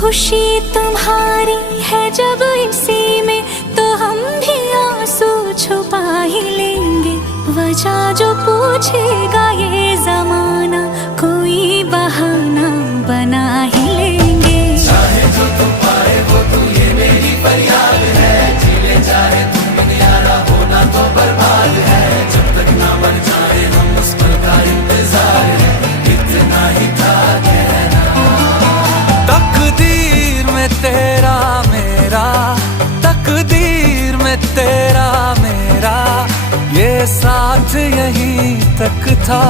खुशी तुम्हारी है जब इसी में, तो हम भी आंसू छुपा ही लेंगे। वजह जो पूछेगा ये जमाना, कोई बहाना बना ही लेंगे। चाहे जो तुम पाए वो तू, ये मेरी फरियाद है। जीले चाहे तुम दुनियारा, होना तो बर्बाद है। जब तक ना बन जाए हम, उस पल का इंतजार है। इतना ही था कहना। तकदीर में तेरा मेरा, तकदीर में तेरा मेरा, ये साथ यहीं तक था।